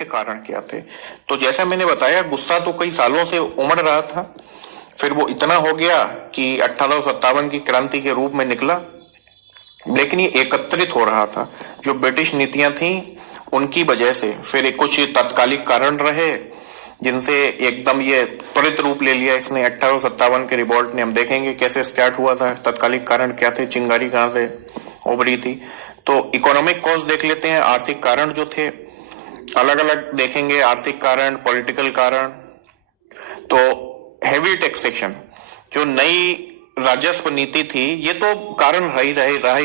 मुख्य कारण क्या थे। तो जैसा मैंने बताया, गुस्सा तो कई सालों से उमड़ रहा था, फिर वो इतना हो गया कि 1857 की क्रांति के रूप में निकला। लेकिन ये एकत्रित हो रहा था, जो ब्रिटिश नीतियां थी उनकी वजह से। फिर कुछ तात्कालिक कारण रहे जिनसे एकदम ये त्वरित रूप ले लिया इसने 1857 के रिवॉल्ट ने। हम देखेंगे कैसे स्टार्ट हुआ था, तात्कालिक कारण क्या थे, चिंगारी कहां से उभरी थी। तो इकोनॉमिक कॉज देख लेते हैं, आर्थिक कारण जो थे अलग अलग देखेंगे, आर्थिक कारण, पॉलिटिकल कारण। तो हेवी टैक्सेशन, जो नई राजस्व नीति थी, ये तो कारण रहा ही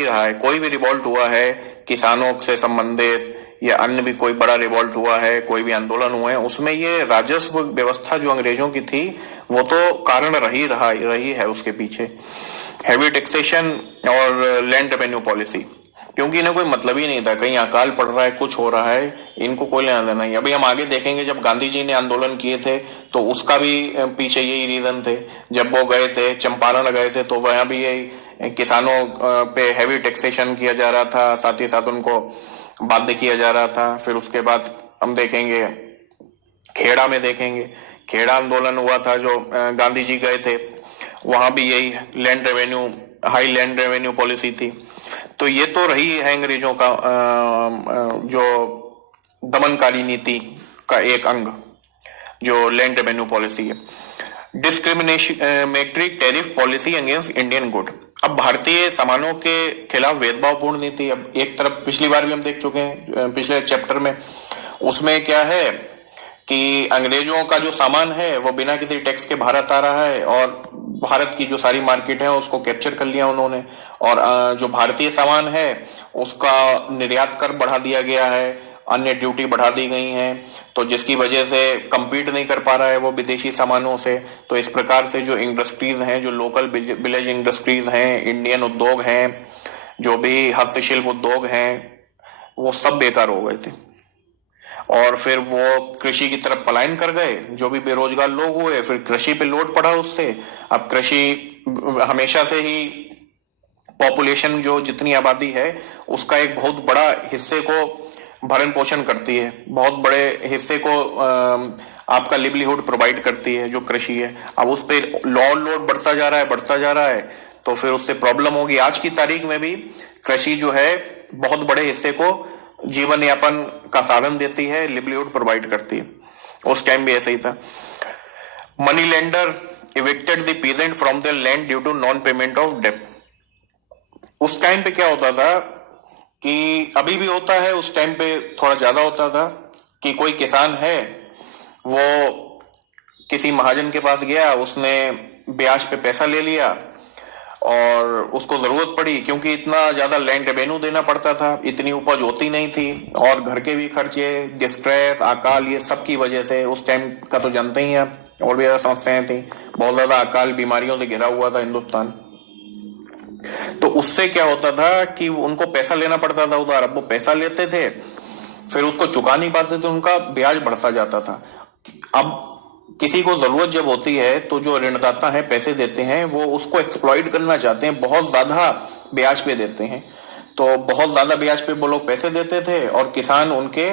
रहा है। कोई भी रिवॉल्ट हुआ है किसानों से संबंधित या अन्य भी कोई बड़ा रिवॉल्ट हुआ है, कोई भी आंदोलन हुए हैं, उसमें ये राजस्व व्यवस्था जो अंग्रेजों की थी वो तो कारण रही है उसके पीछे। हैवी टैक्सेशन और लैंड रेवेन्यू पॉलिसी, क्योंकि इन्हें कोई मतलब ही नहीं था, कहीं अकाल पड़ रहा है, कुछ हो रहा है, इनको कोई लेना देना नहीं। अभी हम आगे देखेंगे, जब गांधी जी ने आंदोलन किए थे तो उसका भी पीछे यही रीजन थे। जब वो गए थे चंपारण गए थे तो वहां भी यही किसानों पे हैवी टैक्सेशन किया जा रहा था, साथ ही साथ उनको बाध्य किया जा रहा था। फिर उसके बाद हम देखेंगे खेड़ा में, देखेंगे खेड़ा आंदोलन हुआ था जो गांधी जी गए थे, वहां भी यही land revenue, high land revenue policy थी। तो ये तो रही है अंग्रेजों का जो दमनकारी नीति का एक अंग, जो लैंड रेवेन्यू पॉलिसी है। Discriminatory tariff policy against Indian good, अब भारतीय सामानों के खिलाफ भेदभावपूर्ण नीति। अब एक तरफ पिछली बार भी हम देख चुके हैं पिछले चैप्टर में, उसमें क्या है कि अंग्रेजों का जो सामान है वो बिना किसी टैक्स के भारत आ रहा है, और भारत की जो सारी मार्केट है उसको कैप्चर कर लिया उन्होंने, और जो भारतीय सामान है उसका निर्यात कर बढ़ा दिया गया है, अन्य ड्यूटी बढ़ा दी गई हैं, तो जिसकी वजह से compete नहीं कर पा रहा है वो विदेशी सामानों से। तो इस प्रकार से जो इंडस्ट्रीज हैं, जो लोकल विलेज इंडस्ट्रीज हैं, इंडियन उद्योग हैं, जो भी हस्तशिल्प उद्योग हैं, वो सब बेकार हो गए थे। और फिर वो कृषि की तरफ पलायन कर गए, जो भी बेरोजगार लोग हुए, फिर कृषि पे लोड पड़ा उससे। अब कृषि हमेशा से ही पॉपुलेशन, जो जितनी आबादी है उसका एक बहुत बड़ा हिस्से को भरण पोषण करती है, बहुत बड़े हिस्से को आपका लिवलीहुड प्रोवाइड करती है जो कृषि है। अब उस पे लोड बढ़ता जा रहा है, बढ़ता जा रहा है, तो फिर उससे प्रॉब्लम होगी। आज की तारीख में भी कृषि जो है बहुत बड़े हिस्से को जीवन यापन का साधन देती है, लिवलीहुड प्रोवाइड करती है। उस टाइम भी ऐसा ही था। Money lender evicted the peasant from their land due to non payment of डेब्ट। उस टाइम पे क्या होता था कि अभी भी होता है, उस टाइम पे थोड़ा ज्यादा होता था कि कोई किसान है, वो किसी महाजन के पास गया, उसने ब्याज पे पैसा ले लिया और उसको जरूरत पड़ी, क्योंकि इतना ज्यादा लैंड रेवेन्यू देना पड़ता था, इतनी उपज होती नहीं थी, और घर के भी खर्चे, डिस्ट्रेस, अकाल, ये सब की वजह से। उस टाइम का तो जानते ही हैं, और भी ज्यादा समस्याएं थी, बहुत ज्यादा अकाल बीमारियों से घिरा हुआ था हिंदुस्तान। तो उससे क्या होता था कि उनको पैसा लेना पड़ता था उधार। अब वो पैसा लेते थे, फिर उसको चुका नहीं पाते थे, उनका ब्याज बढ़ता जाता था। अब किसी को जरूरत जब होती है तो जो ऋणदाता है, पैसे देते हैं, वो उसको एक्सप्लॉइट करना चाहते हैं, बहुत ज्यादा ब्याज पे देते हैं। तो बहुत ज्यादा ब्याज पे वो लोग पैसे देते थे, और किसान उनके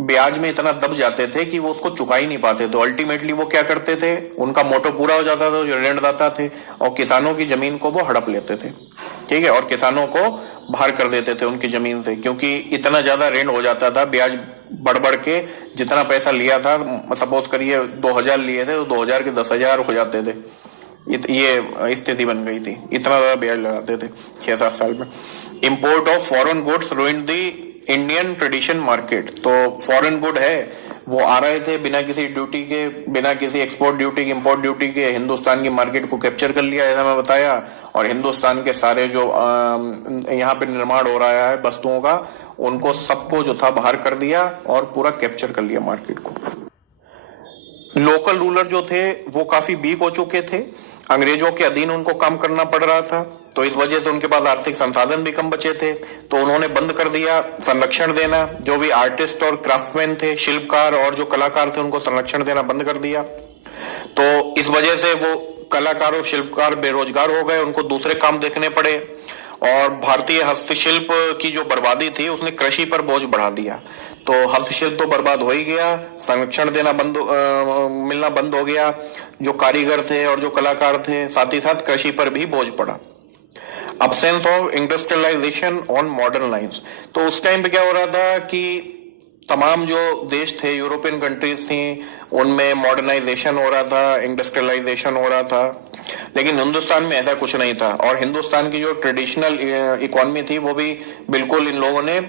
ब्याज में इतना दब जाते थे कि वो उसको चुका ही नहीं पाते। तो अल्टीमेटली वो क्या करते थे, उनका मोटो पूरा हो जाता था, जो ऋणदाता थे, और किसानों की जमीन को वो हड़प लेते थे, ठीक है, और किसानों को बाहर कर देते थे उनकी जमीन से, क्योंकि इतना ज्यादा ऋण हो जाता था, ब्याज बढ़ बढ़ के जितना पैसा लिया था, सपोज करिए 2000 लिए थे तो 2000 के 10,000 हो जाते थे। ये स्थिति बन गई थी, इतना ज्यादा ब्याज लगाते थे 6-7 साल में। Import of foreign goods ruined the Indian tradition market, तो फॉरेन गुड है वो आ रहे थे बिना किसी ड्यूटी के, बिना किसी एक्सपोर्ट ड्यूटी की, इंपोर्ट ड्यूटी के, हिंदुस्तान की मार्केट को कैप्चर कर लिया, ऐसा मैं बताया। और हिंदुस्तान के सारे जो यहाँ पे निर्माण हो रहा है वस्तुओं का, उनको सबको जो था बाहर कर दिया और पूरा कैप्चर कर लिया मार्केट को। लोकल रूलर जो थे वो काफी वीक हो चुके थे, अंग्रेजों के अधीन उनको काम करना पड़ रहा था, तो इस वजह से उनके पास आर्थिक संसाधन भी कम बचे थे। तो उन्होंने बंद कर दिया संरक्षण देना, जो भी आर्टिस्ट और क्राफ्टमैन थे, शिल्पकार और जो कलाकार थे, उनको संरक्षण देना बंद कर दिया। तो इस वजह से वो कलाकार और शिल्पकार बेरोजगार हो गए, उनको दूसरे काम देखने पड़े, और भारतीय हस्तशिल्प की जो बर्बादी थी उसने कृषि पर बोझ बढ़ा दिया। तो हस्तशिल्प तो बर्बाद हो ही गया, संरक्षण देना मिलना बंद हो गया, जो कारीगर थे और जो कलाकार थे, साथ ही साथ कृषि पर भी बोझ पड़ा। Absence of industrialisation on modern lines. तो उस टाइम पे क्या हो रहा था कि तमाम जो देश थे, यूरोपियन कंट्रीज थी, उनमें मॉडर्नाइजेशन हो रहा था, इंडस्ट्रियलाइजेशन हो रहा था, लेकिन हिंदुस्तान में ऐसा कुछ नहीं था। और हिंदुस्तान की जो ट्रेडिशनल इकोनॉमी थी वो भी बिल्कुल इन लोगों ने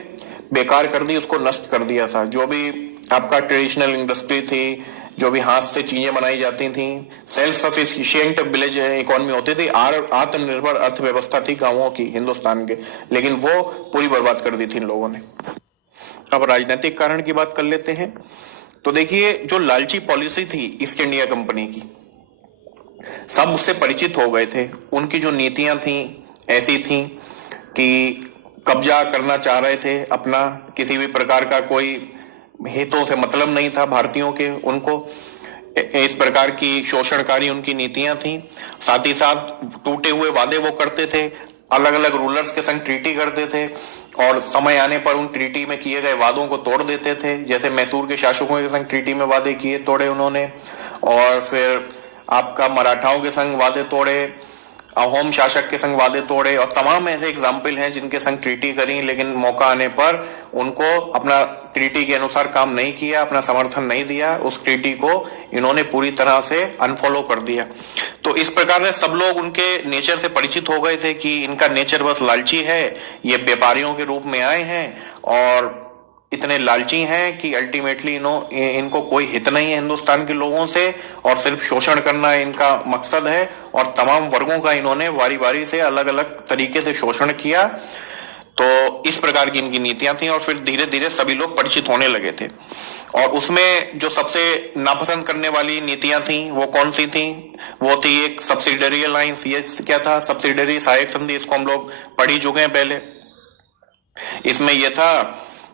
बेकार कर दी, उसको नष्ट कर दिया था। जो भी आपका ट्रेडिशनल इंडस्ट्री थी, जो भी हाथ से चीजें बनाई जाती थी, सेल्फ सफिशिएंट विलेज इकोनॉमी होती थी, आत्मनिर्भर अर्थव्यवस्था थी गांवों की हिंदुस्तान के, लेकिन वो पूरी बर्बाद कर दी थी इन लोगों ने। अब राजनीतिक कारण की बात कर लेते हैं। तो देखिए, जो लालची पॉलिसी थी ईस्ट इंडिया कंपनी की, सब उससे परिचित हो गए थे। उनकी जो नीतियां थी ऐसी थी कि कब्जा करना चाह रहे थे अपना, किसी भी प्रकार का कोई हितों से मतलब नहीं था भारतीयों के उनको। इस प्रकार की शोषणकारी उनकी नीतियां थी। साथ ही साथ टूटे हुए वादे वो करते थे, अलग अलग रूलर्स के संग ट्रीटी करते थे और समय आने पर उन ट्रीटी में किए गए वादों को तोड़ देते थे। जैसे मैसूर के शासकों के संग ट्रीटी में वादे किए, तोड़े उन्होंने, और फिर आपका मराठाओं के संग वादे तोड़े, अहोम शासक के संग वादे तोड़े, और तमाम ऐसे एग्जाम्पल हैं जिनके संग ट्रीटी करी, लेकिन मौका आने पर उनको अपना ट्रीटी के अनुसार काम नहीं किया, अपना समर्थन नहीं दिया, उस ट्रीटी को इन्होंने पूरी तरह से अनफॉलो कर दिया। तो इस प्रकार से सब लोग उनके नेचर से परिचित हो गए थे कि इनका नेचर बस लालची है, ये व्यापारियों के रूप में आए हैं और इतने लालची हैं कि अल्टीमेटली इनको कोई हित नहीं है हिंदुस्तान के लोगों से, और सिर्फ शोषण करना इनका मकसद है। और तमाम वर्गों का इन्होंने वारी वारी से अलग अलग तरीके से शोषण किया। तो इस प्रकार की इनकी नीतियां थी और फिर धीरे धीरे सभी लोग परिचित होने लगे थे। और उसमें जो सबसे नापसंद करने वाली नीतियां थी वो कौन सी थी? वो थी एक सब्सिडरी अलायंस। ये क्या था? सब्सिडरी सहायक संधि, इसको हम लोग पढ़ ही चुके हैं पहले। इसमें यह था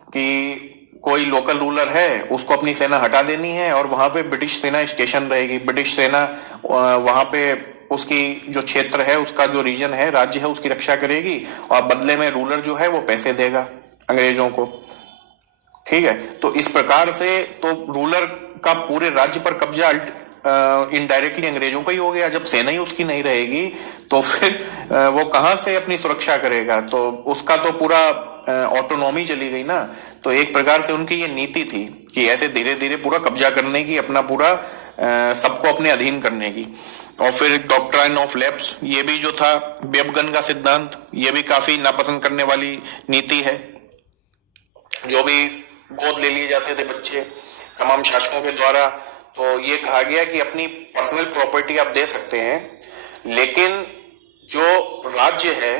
कि कोई लोकल रूलर है, उसको अपनी सेना हटा देनी है और वहां पे ब्रिटिश सेना स्टेशन रहेगी। ब्रिटिश सेना वहां पे उसकी जो क्षेत्र है, उसका जो रीजन है, राज्य है, उसकी रक्षा करेगी और बदले में रूलर जो है वो पैसे देगा अंग्रेजों को। ठीक है, तो इस प्रकार से तो रूलर का पूरे राज्य पर कब्जा इनडायरेक्टली अंग्रेजों का ही हो गया। जब सेना ही उसकी नहीं रहेगी तो फिर वो कहां से अपनी सुरक्षा करेगा? तो उसका तो पूरा ऑटोनॉमी चली गई ना। तो एक प्रकार से उनकी ये नीति थी कि ऐसे धीरे धीरे पूरा कब्जा करने की, अपना पूरा सबको अपने अधीन करने की। और फिर डॉक्ट्राइन ऑफ लैप्स, ये भी जो था बेबगन का सिद्धांत, ये भी काफी नापसंद करने वाली नीति है। जो भी गोद ले लिए जाते थे बच्चे तमाम शासकों के द्वारा, तो ये कहा गया कि अपनी पर्सनल प्रॉपर्टी आप दे सकते हैं, लेकिन जो राज्य है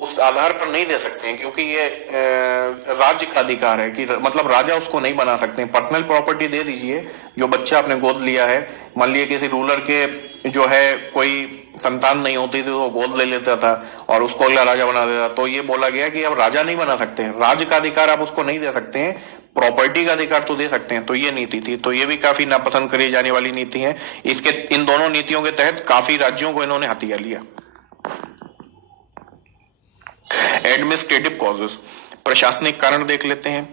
उस आधार पर नहीं दे सकते हैं, क्योंकि ये राज्य का अधिकार है कि मतलब राजा उसको नहीं बना सकते हैं। पर्सनल प्रॉपर्टी दे दीजिए, जो बच्चा आपने गोद लिया है, मान लिया किसी रूलर के जो है कोई संतान नहीं होती थी तो वो गोद ले लेता था और उसको अगला राजा बना देता, तो ये बोला गया कि अब राजा नहीं बना सकते हैं, राज्य का अधिकार आप उसको नहीं दे सकते हैं, प्रॉपर्टी का अधिकार तो दे सकते हैं। तो ये नीति थी। तो ये भी काफी नापसंद करी जाने वाली नीति है। इसके इन दोनों नीतियों के तहत काफी राज्यों को इन्होंने हथिया लिया। एडमिनिस्ट्रेटिव कॉजेस, प्रशासनिक कारण देख लेते हैं।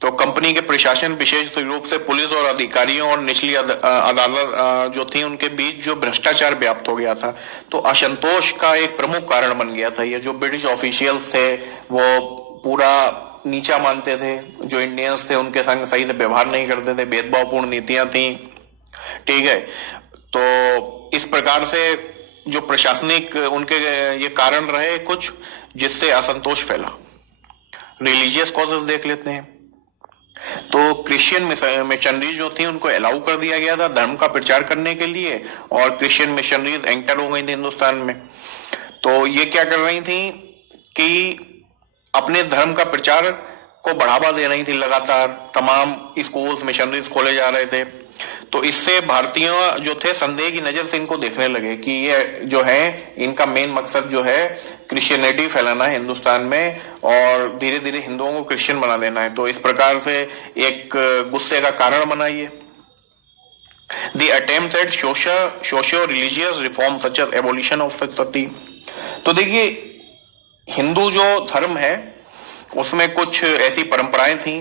तो कंपनी के प्रशासन, विशेष रूप से पुलिस और अधिकारियों और निचली अदालत जो थी, उनके बीच जो भ्रष्टाचार व्याप्त हो गया था, तो असंतोष का एक प्रमुख कारण बन गया था। ये जो ब्रिटिश ऑफिशियल्स थे वो पूरा नीचा मानते थे, जो इंडियंस थे उनके संग सही से व्यवहार नहीं करते थे, भेदभावपूर्ण नीतियां थी। ठीक है, तो इस प्रकार से जो प्रशासनिक उनके ये कारण रहे कुछ, जिससे असंतोष फैला। रिलीजियस कॉजेस देख लेते हैं। तो क्रिश्चियन मिशनरीज जो थी उनको अलाउ कर दिया गया था धर्म का प्रचार करने के लिए, और क्रिश्चियन मिशनरीज एंटर हो गई थी हिंदुस्तान में। तो ये क्या कर रही थी कि अपने धर्म का प्रचार को बढ़ावा दे रही थी लगातार। तमाम स्कूल्स, मिशनरीज खोले जा रहे थे। तो इससे भारतीय जो थे संदेह की नजर से इनको देखने लगे कि ये जो है इनका मेन मकसद जो है क्रिश्चियनिटी फैलाना है हिंदुस्तान में और धीरे धीरे हिंदुओं को क्रिश्चियन बना देना है। तो इस प्रकार से एक गुस्से का कारण बना ये। The attempts at socio-religious reform such as abolition of सती। तो देखिए, हिंदू जो धर्म है उसमें कुछ ऐसी परंपराएं थी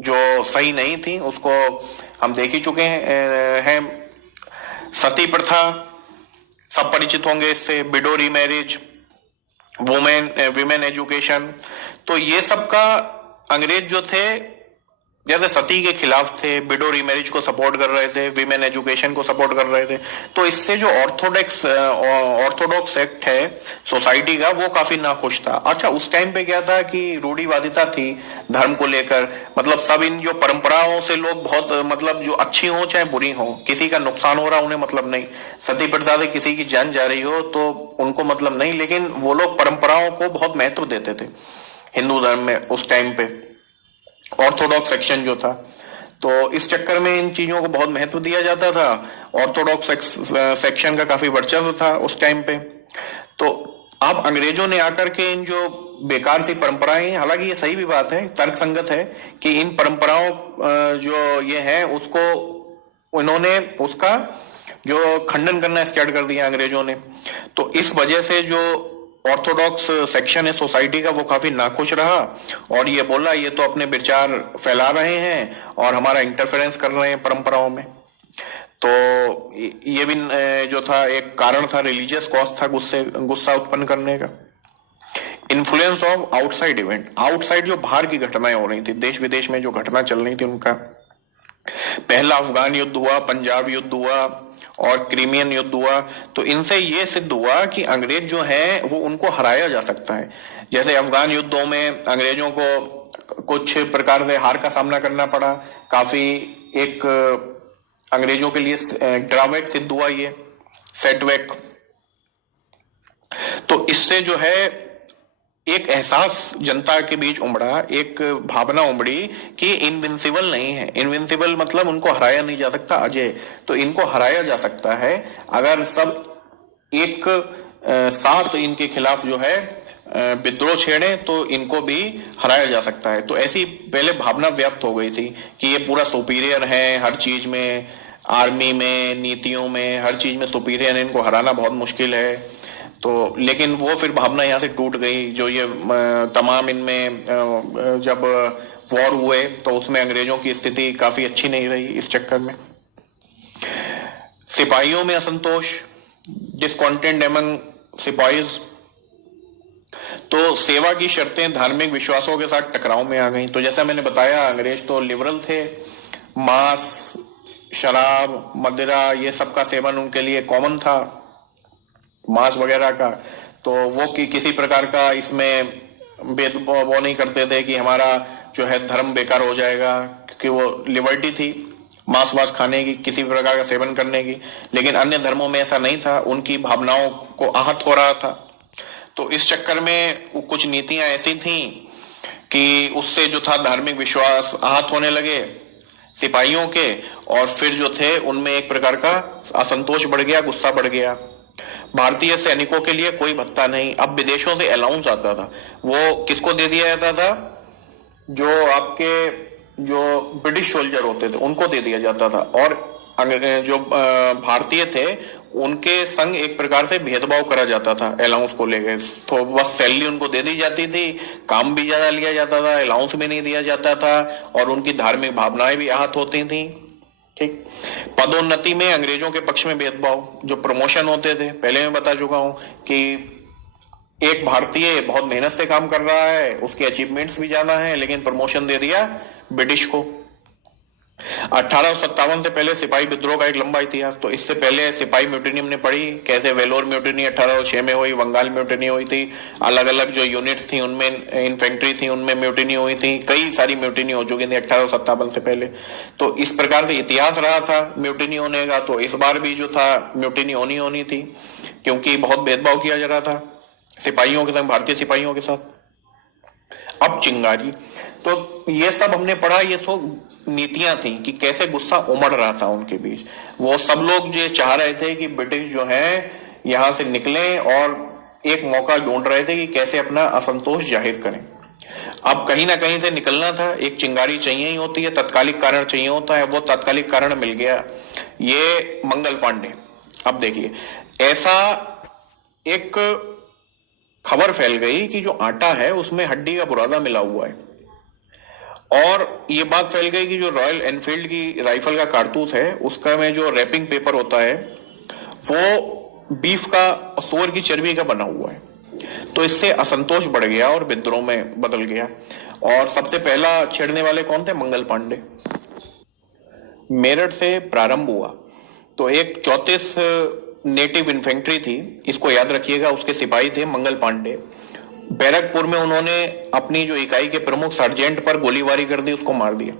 जो सही नहीं थी, उसको हम देख ही चुके हैं। सती प्रथा, सब परिचित होंगे इससे, window remarriage, women women education. तो ये सब का अंग्रेज जो थे जैसे सती के खिलाफ थे, विडो रीमैरिज को सपोर्ट कर रहे थे, विमेन एजुकेशन को सपोर्ट कर रहे थे। तो इससे जो ऑर्थोडॉक्स एक्ट है सोसाइटी का वो काफी नाखुश था। अच्छा, उस टाइम पे क्या था कि रूढ़िवादिता थी धर्म को लेकर, मतलब सब इन जो परंपराओं से लोग बहुत मतलब जो अच्छी हो चाहे बुरी हो, किसी का नुकसान हो रहा उन्हें मतलब नहीं, सती प्रथा से किसी की जान जा रही हो तो उनको मतलब नहीं, लेकिन वो लोग परंपराओं को बहुत महत्व देते थे हिंदू धर्म में उस टाइम पे, ऑर्थोडॉक्स सेक्शन जो था। तो इस चक्कर में इन चीजों को बहुत महत्व दिया जाता था, ऑर्थोडॉक्स सेक्शन का काफी वर्चस्व था उस टाइम पे। तो अब अंग्रेजों ने आकर के इन जो बेकार सी परंपराएं, हालांकि ये सही भी बात है, तर्क संगत है कि इन परंपराओं जो ये है उसको उन्होंने उसका जो खंडन करना स्टार्ट कर दिया अंग्रेजों ने। तो इस वजह से जो ऑर्थोडॉक्स सेक्शन है सोसाइटी का वो काफी नाखुश रहा और ये बोला ये तो अपने विचार फैला रहे हैं और हमारा इंटरफेरेंस कर रहे हैं परंपराओं में। तो ये भी जो था एक कारण था, रिलीजियस कॉज था गुस्सा उत्पन्न करने का। Influence of outside event, outside जो बाहर की घटनाएं हो रही थी, देश विदेश में जो घटना चल रही थी उनका, पहला अफगान युद्ध हुआ, पंजाब युद्ध हुआ और क्रीमियन युद्ध हुआ। तो इनसे ये सिद्ध हुआ कि अंग्रेज जो है वो उनको हराया जा सकता है। जैसे अफगान युद्धों में अंग्रेजों को कुछ प्रकार से हार का सामना करना पड़ा, काफी एक अंग्रेजों के लिए ड्रॉबैक सिद्ध हुआ ये, सेटबैक। तो इससे जो है एक एहसास जनता के बीच उमड़ा, एक भावना उमड़ी कि इनविंसिबल नहीं है। इनविंसिबल मतलब उनको हराया नहीं जा सकता, अजय। तो इनको हराया जा सकता है अगर सब एक साथ इनके खिलाफ जो है विद्रोह छेड़े तो इनको भी हराया जा सकता है। तो ऐसी पहले भावना व्याप्त हो गई थी कि ये पूरा सुपीरियर है हर चीज में, आर्मी में, नीतियों में, हर चीज में सुपीरियर है, इनको हराना बहुत मुश्किल है। तो लेकिन वो फिर भावना यहाँ से टूट गई। जो ये तमाम इनमें जब वॉर हुए तो उसमें अंग्रेजों की स्थिति काफी अच्छी नहीं रही इस चक्कर में। सिपाहियों में असंतोष, डिस्कॉन्टेंट एमंग सिपाहीज। तो सेवा की शर्तें धार्मिक विश्वासों के साथ टकराव में आ गई। तो जैसा मैंने बताया अंग्रेज तो लिबरल थे, मांस, शराब, मदिरा ये सब का सेवन उनके लिए कॉमन था, मांस वगैरह का। तो वो किसी प्रकार का इसमें भेदभाव वो नहीं करते थे कि हमारा जो है धर्म बेकार हो जाएगा, क्योंकि वो लिबर्टी थी मांस वास खाने की, किसी प्रकार का सेवन करने की। लेकिन अन्य धर्मों में ऐसा नहीं था, उनकी भावनाओं को आहत हो रहा था। तो इस चक्कर में कुछ नीतियां ऐसी थी कि उससे जो था धार्मिक विश्वास आहत होने लगे सिपाहियों के, और फिर जो थे उनमें एक प्रकार का असंतोष बढ़ गया, गुस्सा बढ़ गया। भारतीय सैनिकों के लिए कोई भत्ता नहीं। अब विदेशों से अलाउंस आता था, वो किसको दे दिया जाता था? जो आपके जो ब्रिटिश सोल्जर होते थे उनको दे दिया जाता था, और जो भारतीय थे उनके संग एक प्रकार से भेदभाव करा जाता था अलाउंस को लेकर। तो बस सैलरी उनको दे दी जाती थी, काम भी ज्यादा लिया जाता था, अलाउंस भी नहीं दिया जाता था, और उनकी धार्मिक भावनाएं भी आहत होती थी। ठीक। पदोन्नति में अंग्रेजों के पक्ष में भेदभाव, जो प्रमोशन होते थे, पहले मैं बता चुका हूं कि एक भारतीय बहुत मेहनत से काम कर रहा है, उसके अचीवमेंट्स भी ज्यादा हैं, लेकिन प्रमोशन दे दिया ब्रिटिश को। 1857 से पहले सिपाही विद्रोह का एक लंबा इतिहास। तो इससे पहले सिपाही म्यूटिनी हमने पढ़ी, कैसे वेलोर म्यूटिनी 1806 में हुई, बंगाल म्यूटिनी हुई थी, अलग अलग जो यूनिट्स थी उनमें, इन्फेंट्री थी उनमें म्यूटिनी हुई थी, कई सारी म्यूटिनी हो चुकी थी 1857 से पहले। तो इस प्रकार से इतिहास रहा था म्यूटिनी होने का। तो इस बार भी जो था म्यूटिनी होनी थी, क्योंकि बहुत भेदभाव किया जा रहा था सिपाहियों के साथ, भारतीय सिपाहियों के साथ। अब चिंगारी, तो ये सब हमने पढ़ा, ये सब नीतियां थी कि कैसे गुस्सा उमड़ रहा था उनके बीच। वो सब लोग जो चाह रहे थे कि ब्रिटिश जो है यहां से निकले, और एक मौका ढूंढ रहे थे कि कैसे अपना असंतोष जाहिर करें। अब कहीं ना कहीं से निकलना था, एक चिंगारी चाहिए ही होती है, तत्कालिक कारण चाहिए होता है, वो तत्कालिक कारण मिल गया, ये मंगल पांडे। अब देखिए, ऐसा एक खबर फैल गई कि जो आटा है उसमें हड्डी का बुरादा मिला हुआ है, और ये बात फैल गई कि जो रॉयल एनफील्ड की राइफल का कारतूस है उसका में जो रैपिंग पेपर होता है वो बीफ का, सूअर की चर्बी का बना हुआ है। तो इससे असंतोष बढ़ गया और विद्रोह में बदल गया। और सबसे पहला छेड़ने वाले कौन थे? मंगल पांडे। मेरठ से प्रारंभ हुआ। तो एक 34 नेटिव इन्फेंट्री थी, इसको याद रखिएगा, उसके सिपाही थे मंगल पांडे। बैरकपुर में उन्होंने अपनी जो इकाई के प्रमुख सार्जेंट पर गोलीबारी कर दी, उसको मार दिया।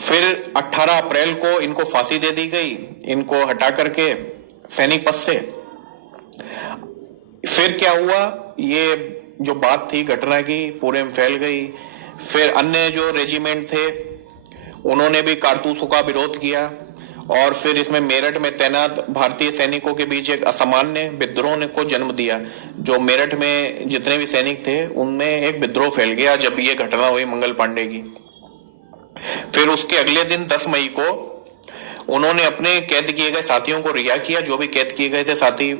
फिर 18 अप्रैल को इनको फांसी दे दी गई, इनको हटा करके सैनिक पद से। फिर क्या हुआ, ये जो बात थी घटना की पूरे में फैल गई। फिर अन्य जो रेजिमेंट थे उन्होंने भी कारतूसों का विरोध किया, और फिर इसमें मेरठ में तैनात भारतीय सैनिकों के बीच एक असामान्य विद्रोह ने को जन्म दिया। जो मेरठ में जितने भी सैनिक थे उनमें एक विद्रोह फैल गया जब ये घटना हुई मंगल पांडे की। फिर उसके अगले दिन 10 मई को उन्होंने अपने कैद किए गए साथियों को रिहा किया, जो भी कैद किए गए थे साथी।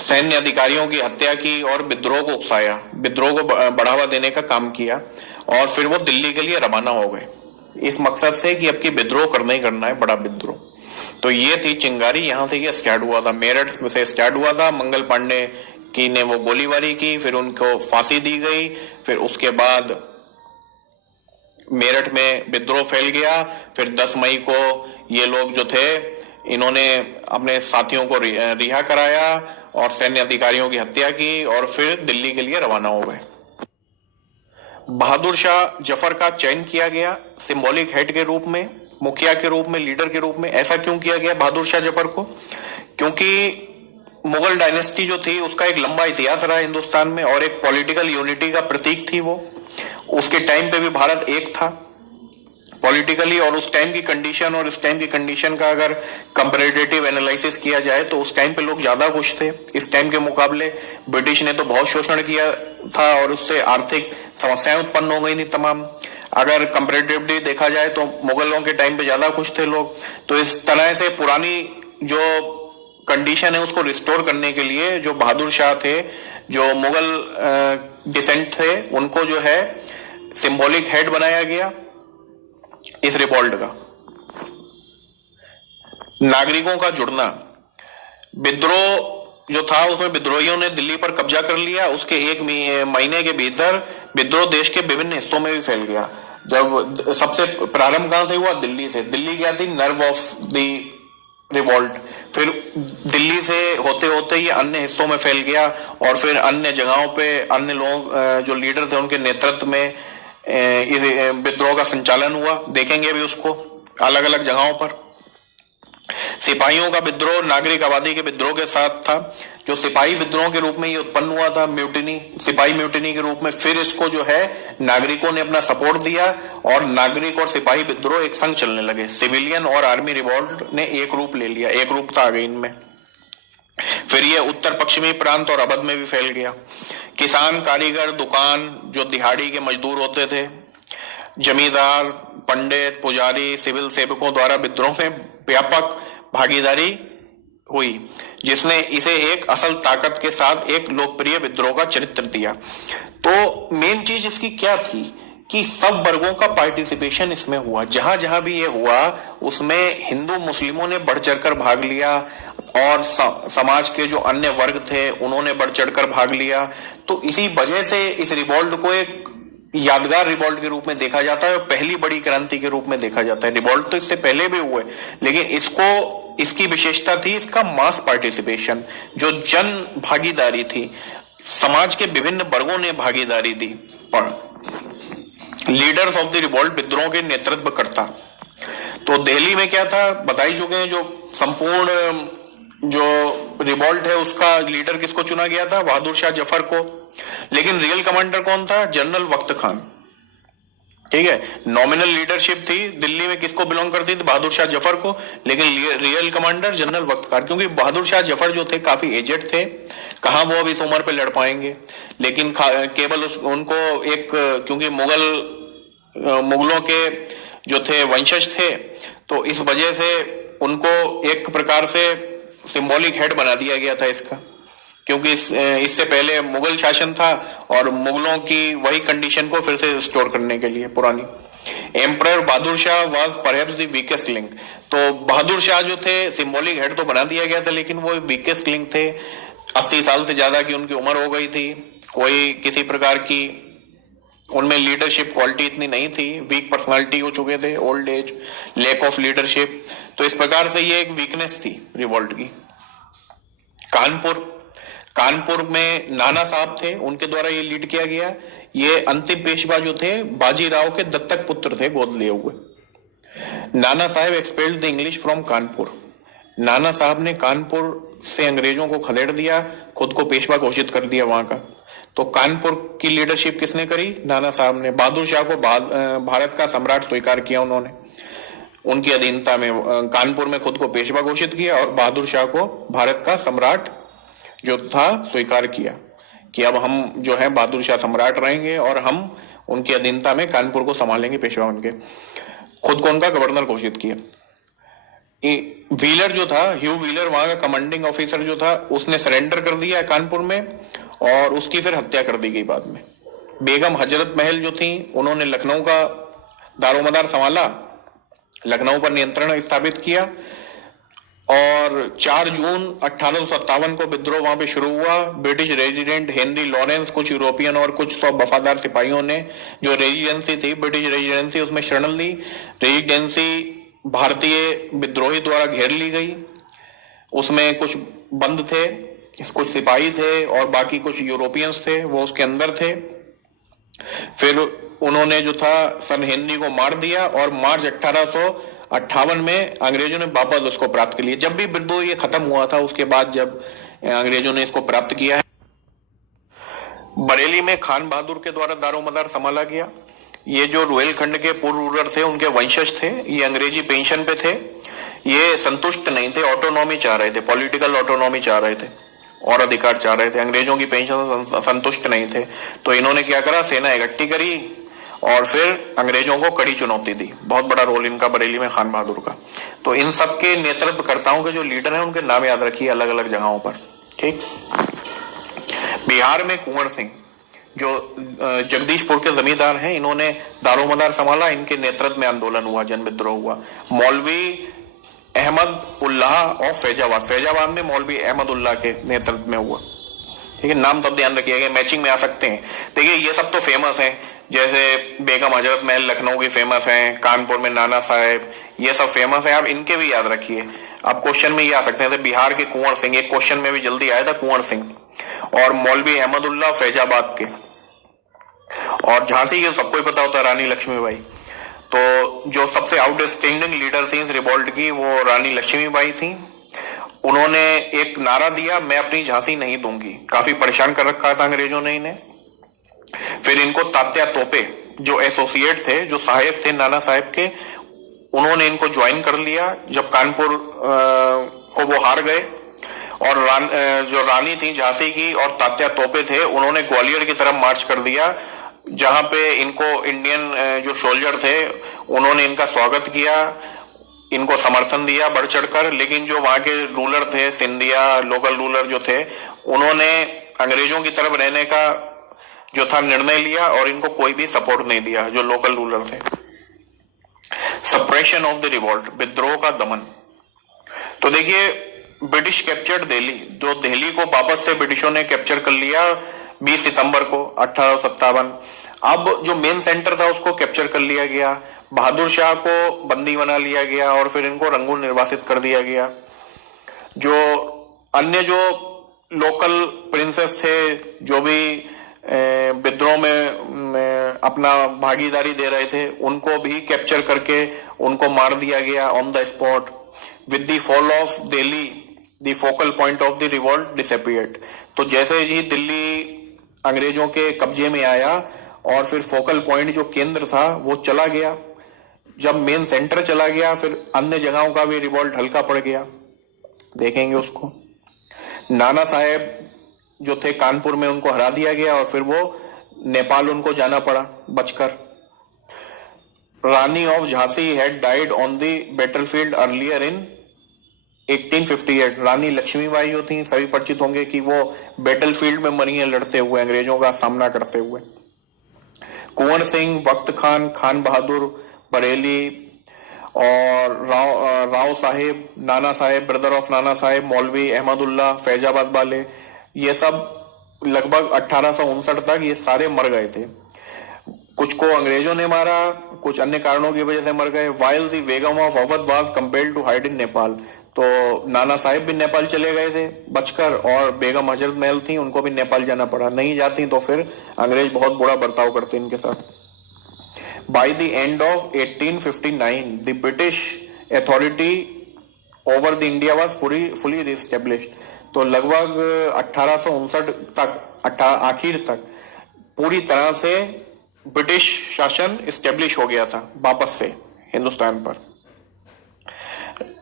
सैन्य अधिकारियों की हत्या की और विद्रोह को उकसाया, विद्रोह को बढ़ावा देने का काम किया, और फिर वो दिल्ली के लिए रवाना हो गए इस मकसद से कि अब की विद्रोह करना ही करना है, बड़ा विद्रोह। तो ये थी चिंगारी, यहां से ये स्टार्ट हुआ था, मेरठ से स्टार्ट हुआ था। मंगल पांडे की ने वो गोलीबारी की, फिर उनको फांसी दी गई, फिर उसके बाद मेरठ में विद्रोह फैल गया। फिर 10 मई को ये लोग जो थे इन्होंने अपने साथियों को रिहा कराया और सैन्य अधिकारियों की हत्या की, और फिर दिल्ली के लिए रवाना हो गए। बहादुर शाह जफर का चयन किया गया सिंबॉलिक हेड के रूप में, मुखिया के रूप में, लीडर के रूप में। ऐसा क्यों किया गया बहादुर शाह जफर को? क्योंकि मुगल डायनेस्टी जो थी उसका एक लंबा इतिहास रहा हिंदुस्तान में, और एक पॉलिटिकल यूनिटी का प्रतीक थी वो। उसके टाइम पे भी भारत एक था पॉलिटिकली, और उस टाइम की कंडीशन और इस टाइम की कंडीशन का अगर कंपैरेटिव एनालिसिस किया जाए तो उस टाइम पे लोग ज्यादा खुश थे इस टाइम के मुकाबले। ब्रिटिश ने तो बहुत शोषण किया था और उससे आर्थिक समस्याएं उत्पन्न हो गई थी तमाम। अगर कंपैरेटिवली देखा जाए तो मुगलों के टाइम पे ज्यादा खुश थे लोग। तो इस तरह से पुरानी जो कंडीशन है उसको रिस्टोर करने के लिए जो बहादुर शाह थे, जो मुगल डिसेंट थे, उनको जो है सिंबॉलिक हेड बनाया गया इस रिवॉल्ट का। नागरिकों का जुड़ना, विद्रोह जो था उसमें विद्रोहियों ने दिल्ली पर कब्जा कर लिया। उसके एक महीने के भीतर विद्रोह देश के विभिन्न हिस्सों में भी फैल गया। जब सबसे प्रारंभ कहां से हुआ? दिल्ली से। दिल्ली क्या थी? Nerve of the revolt. फिर दिल्ली से होते होते ये अन्य हिस्सों में फैल गया, और फिर अन्य जगहों पे अन्य लोग जो लीडर थे उनके नेतृत्व में इस विद्रोह का संचालन हुआ। देखेंगे अभी उसको अलग अलग जगहों पर। सिपाहियों का विद्रोह नागरिक आबादी के विद्रोह के साथ था। जो सिपाही विद्रोह के रूप में ये उत्पन्न हुआ था, म्यूटिनी, सिपाही म्यूटिनी के रूप में, फिर इसको जो है नागरिकों ने अपना सपोर्ट दिया और नागरिक और सिपाही विद्रोह एक संग चलने लगे। सिविलियन और आर्मी रिवॉल्ट ने एक रूप ले लिया, एक रूपता आ गई इनमें। फिर ये उत्तर पश्चिमी प्रांत और अवध में भी फैल गया। किसान, कारीगर, दुकान, जो दिहाड़ी के मजदूर होते थे, जमींदार, पंडित, पुजारी, सिविल सेवकों द्वारा विद्रोह में व्यापक भागीदारी हुई, जिसने इसे एक असल ताकत के साथ एक लोकप्रिय विद्रोह का चरित्र दिया। तो मेन चीज इसकी क्या थी कि सब वर्गों का पार्टिसिपेशन इसमें हुआ। जहां जहां भी ये हुआ उसमें हिंदू मुस्लिमों ने बढ़ चढ़कर भाग लिया, और समाज के जो अन्य वर्ग थे उन्होंने बढ़ चढ़कर भाग लिया। तो इसी वजह से इस रिवॉल्ट को एक यादगार रिवॉल्ट के रूप में देखा जाता है और पहली बड़ी क्रांति के रूप में देखा जाता है। रिवॉल्ट तो इससे पहले भी हुए, लेकिन इसकी विशेषता थी इसका मास पार्टिसिपेशन, जो जन भागीदारी थी। समाज के विभिन्न वर्गों ने भागीदारी दी। लीडर्स ऑफ द रिवॉल्ट, विद्रोह के नेतृत्व करता। तो दिल्ली में क्या था बता ही चुके हैं। जो संपूर्ण जो रिवॉल्ट है उसका लीडर किसको चुना गया था? बहादुर शाह जफर को। लेकिन रियल कमांडर कौन था? जनरल वक्त खान। ठीक है, नॉमिनल लीडरशिप थी दिल्ली में किसको बिलोंग करती थी? बहादुर शाह जफर को। लेकिन रियल कमांडर जनरल वक्त खान, क्योंकि बहादुर शाह जफर जो थे काफी एजेड थे, कहां वो अब इस उम्र पे लड़ पाएंगे। लेकिन केवल उनको एक, क्योंकि मुगलों के जो थे वंशज थे, तो इस वजह से उनको एक प्रकार से सिंबॉलिक हेड बना दिया गया था इसका। क्योंकि इससे पहले मुगल शासन था और मुगलों की वही कंडीशन को फिर से रिस्टोर करने के लिए पुरानी। Emperor Bahadur Shah was perhaps the weakest link. तो बहादुर शाह जो थे सिंबॉलिक हेड तो बना दिया गया था, लेकिन वो वीकेस्ट लिंक थे। 80 साल से ज्यादा की उनकी उम्र हो गई थी, कोई किसी प्रकार की उनमें लीडरशिप क्वालिटी इतनी नहीं थी, वीक पर्सनालिटी हो चुके थे, old age, lack of leadership. तो इस प्रकार से ये एक वीकनेस थी रिवोल्ट की। कानपुर, कानपुर में नाना साहब थे, उनके द्वारा ये लीड किया गया। ये अंतिम पेशवा जो थे बाजीराव के दत्तक पुत्र थे, गोद लिए हुए। नाना साहब expelled the English from Kanpur. नाना साहब ने कानपुर से अंग्रेजों को खदेड़ दिया, खुद को पेशवा घोषित कर दिया वहां का। तो कानपुर की लीडरशिप किसने करी? नाना साहब ने। बहादुर शाह को भारत का सम्राट स्वीकार किया उन्होंने, उनकी अधीनता में कानपुर में खुद को पेशवा घोषित किया और बहादुर शाह को भारत का सम्राट जो था स्वीकार किया कि अब हम जो है बहादुर शाह सम्राट रहेंगे और हम उनकी अधीनता में कानपुर को संभालेंगे पेशवा उनके। खुद को उनका गवर्नर घोषित किया। व्हीलर जो था, ह्यू व्हीलर, वहां का कमांडिंग ऑफिसर जो था, उसने सरेंडर कर दिया कानपुर में और उसकी फिर हत्या कर दी गई बाद में। बेगम हजरत महल जो थी, उन्होंने लखनऊ का दारोमदार संभाला, लखनऊ पर नियंत्रण स्थापित किया और 4 जून 1857 को विद्रोह वहां पे शुरू हुआ। ब्रिटिश रेजिडेंट हेनरी लॉरेंस, कुछ यूरोपियन और कुछ 100 वफादार सिपाहियों ने जो रेजिडेंसी थी, ब्रिटिश रेजिडेंसी, उसमें शरण ली। रेजिडेंसी भारतीय विद्रोही द्वारा घेर ली गई। उसमें कुछ बंद थे, कुछ सिपाही थे और बाकी कुछ यूरोपियंस थे, वो उसके अंदर थे। फिर उन्होंने जो था सन हेनरी को मार दिया और मार्च 1858 में अंग्रेजों ने वापस उसको प्राप्त कर लिया। जब भी विद्रोह ये खत्म हुआ था, उसके बाद जब अंग्रेजों ने इसको प्राप्त किया है। बरेली में खान बहादुर के द्वारा दारोमदार संभाला गया। ये जो रुहेलखंड के पूर्व रूलर थे, उनके वंशज थे, ये अंग्रेजी पेंशन पे थे। ये संतुष्ट नहीं थे, ऑटोनॉमी चाह रहे थे, पॉलिटिकल ऑटोनॉमी चाह रहे थे और अधिकार चाह रहे थे। अंग्रेजों की पेंशन से संतुष्ट नहीं थे, तो इन्होंने क्या करा, सेना इकट्ठी करी और फिर अंग्रेजों को कड़ी चुनौती दी। बहुत बड़ा रोल इनका बरेली में खान बहादुर का। तो इन सबके नेतृत्वकर्ताओं के जो लीडर हैं, उनके नाम याद रखिए अलग अलग जगहों पर, ठीक। बिहार में कुंवर सिंह जो जगदीशपुर के जमींदार हैं, इन्होंने दारोमदार संभाला, इनके नेतृत्व में आंदोलन हुआ, जन विद्रोह हुआ। मौलवी अहमद उल्लाह और फैजाबाद, फैजाबाद में मौलवी अहमद उल्लाह के नेतृत्व में हुआ, ठीक है। नाम तब ध्यान रखिएगा, मैचिंग में आ सकते हैं। देखिए ये सब तो फेमस हैं, जैसे बेगम हजरत महल लखनऊ की फेमस है, कानपुर में नाना साहेब, ये सब फेमस है, आप इनके भी याद रखिए। अब क्वेश्चन में ये आ सकते हैं, बिहार के कुंवर सिंह, एक क्वेश्चन में भी जल्दी आया था कुंवर सिंह, और मौलवी अहमदुल्लाह फैजाबाद के, और झांसी के सबको ही पता होता है रानी लक्ष्मीबाई। तो जो सबसे आउटस्टैंडिंग लीडर थी इस रिवोल्ट की, वो रानी लक्ष्मीबाई थी। उन्होंने एक नारा दिया, मैं अपनी झांसी नहीं दूंगी। काफी परेशान कर रखा था अंग्रेजों ने इन्हें। फिर इनको तात्या तोपे जो एसोसिएट थे, जो सहायक थे नाना साहेब के, उन्होंने इनको ज्वाइन कर लिया जब कानपुर को वो हार गए। और जो रानी थी झांसी की और तात्या तोपे थे, उन्होंने ग्वालियर की तरफ मार्च कर दिया, जहां पे इनको इंडियन जो सोल्जर थे उन्होंने इनका स्वागत किया, इनको समर्थन दिया बढ़ चढ़कर। लेकिन जो वहां के रूलर थे, सिंधिया लोकल रूलर जो थे, उन्होंने अंग्रेजों की तरफ रहने का जो था निर्णय लिया और इनको कोई भी सपोर्ट नहीं दिया, जो लोकल रूलर थे। सप्रेशन ऑफ द रिवोल्ट, विद्रोह का दमन। तो देखिए ब्रिटिश कैप्चर्ड दिल्ली, जो दिल्ली को वापस से ब्रिटिशों ने कैप्चर कर लिया 20 सितंबर को 1857। अब जो मेन सेंटर था उसको कैप्चर कर लिया गया, बहादुर शाह को बंदी बना लिया गया और फिर इनको रंगून निर्वासित कर दिया गया। जो अन्य जो लोकल प्रिंसेस थे, जो भी विद्रोह में अपना भागीदारी दे रहे थे, उनको भी कैप्चर करके उनको मार दिया गया on the spot. With the fall of Delhi the focal point of the revolt disappeared. तो जैसे ही दिल्ली अंग्रेजों के कब्जे में आया और फिर फोकल पॉइंट जो केंद्र था वो चला गया, जब मेन सेंटर चला गया, फिर अन्य जगहों का भी रिवोल्ट हल्का पड़ गया, देखेंगे उसको। नाना साहेब जो थे कानपुर में, उनको हरा दिया गया और फिर वो नेपाल उनको जाना पड़ा बचकर। Rani of Jhansi had died on the battlefield earlier in 1858 Rani Lakshmibai जो थी, सभी परिचित होंगे कि वो बैटलफील्ड में मरी हैं लड़ते हुए, अंग्रेजों का सामना करते हुए। कुंवर सिंह, वक्त खान, खान बहादुर बरेली और राव साहेब, नाना साहेब, ब्रदर ऑफ नाना साहेब, मौलवी अहमदुल्ला, फैजाबाद वाले, ये सब लगभग 1859 तक ये सारे मर गए थे। कुछ को अंग्रेजों ने मारा, कुछ अन्य कारणों की वजह से मर गए। While the Begum of Awadh was compelled to hide in Nepal, तो नाना साहिब भी नेपाल चले गए थे बचकर, और बेगम हजरत महल थी, उनको भी नेपाल जाना पड़ा। नहीं जाती तो फिर अंग्रेज बहुत बुरा बर्ताव करते इनके साथ। By the end of 1859 the British authority over the India was fully reestablished, तो लगभग 1859 तक, आखिर तक पूरी तरह से ब्रिटिश शासन स्टेब्लिश हो गया था वापस से हिंदुस्तान पर।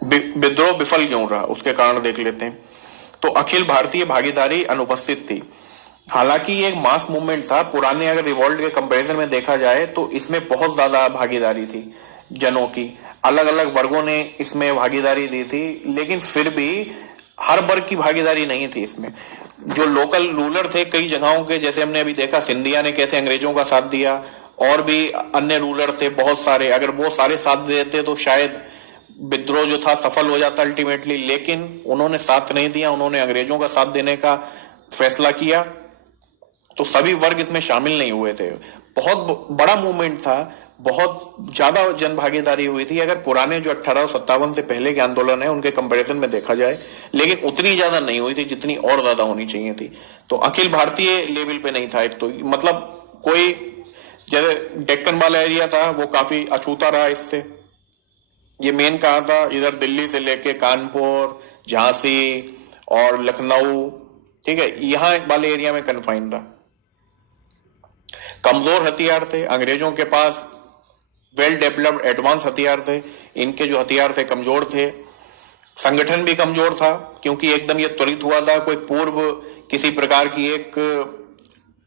विद्रोह विफल क्यों रहा, उसके कारण देख लेते हैं। तो अखिल भारतीय भागीदारी अनुपस्थित थी। हालांकि ये एक मास मूवमेंट था, पुराने अगर रिवॉल्ट के कंपैरिजन में देखा जाए तो इसमें बहुत ज्यादा भागीदारी थी जनों की, अलग अलग वर्गों ने इसमें भागीदारी दी थी, लेकिन फिर भी हर वर्ग की भागीदारी नहीं थी इसमें। जो लोकल रूलर थे कई जगहों के, जैसे हमने अभी देखा सिंधिया ने कैसे अंग्रेजों का साथ दिया, और भी अन्य रूलर थे बहुत सारे, अगर वो सारे साथ देते तो शायद विद्रोह जो था सफल हो जाता अल्टीमेटली, लेकिन उन्होंने साथ नहीं दिया, उन्होंने अंग्रेजों का साथ देने का फैसला किया, तो सभी वर्ग इसमें शामिल नहीं हुए थे। बहुत बड़ा मूवमेंट था, बहुत ज्यादा जन भागीदारी हुई थी अगर पुराने जो 1857 से पहले के आंदोलन है उनके कंपैरिजन में देखा जाए, लेकिन उतनी ज्यादा नहीं हुई थी जितनी और ज्यादा होनी चाहिए थी। तो अखिल भारतीय लेवल पे नहीं था एक तो, मतलब कोई जैसे डेक्कन वाला एरिया था वो काफी अछूता रहा इससे। ये मेन कहा था इधर दिल्ली से लेके कानपुर, झांसी और लखनऊ, ठीक है, यहां वाले एरिया में कन्फाइंड रहा। कमजोर हथियार थे अंग्रेजों के पास, वेल डेवलप्ड एडवांस हथियार थे, इनके जो हथियार थे कमजोर थे। संगठन भी कमजोर था क्योंकि एकदम ये त्वरित हुआ था, कोई पूर्व किसी प्रकार की एक